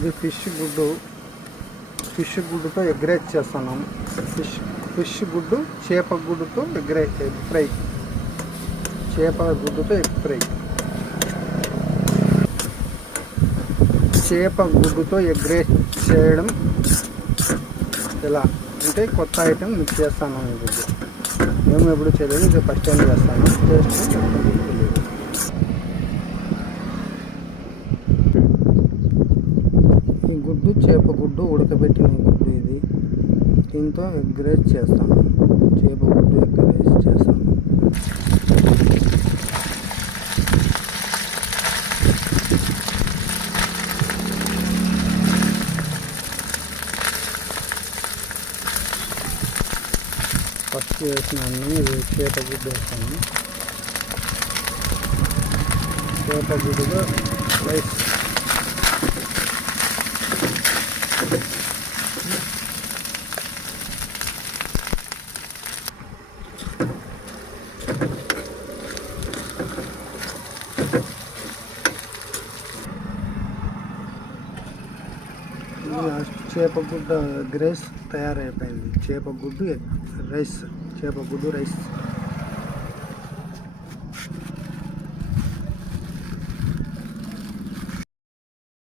ఇది fish గుడ్డుతో egg rice చేస్తున్నాము. Fish గుడ్డు చేప గుడ్డుతో ఎగ్ ఫ్రై. చేప గుడ్డుతో ఎగ్ ఫ్రై. చేప గుడ్డుతో ఎగ్ రైస్ చేయడం ఎలా అంటే కొత్త ఐటెం మిక్స్ చేస్తాను. ఇది మేము ఎప్పుడు చేయలేదు, ఇది ఫస్ట్ టైం చేస్తాను. టేస్ట్ తెలియదు. ఈ గుడ్డు చేప గుడ్డు ఉడకబెట్టిన గుడ్డు ఇది. దీంతో ఎగ్ రైస్ చేస్తాను. చేప గుడ్డు ఎగ్ రైస్ చేస్తాను. ఫస్ట్ వేసిన అన్నం ఇది చేప గుడ్డు వేస్తాను. చేప గుడ్డులో రైస్. చేప గుడ్డు ఎగ్ రైస్ తయారైపోయింది. చేప గుడ్డు ఎగ్ రైస్. చేప గుడ్డు రైస్.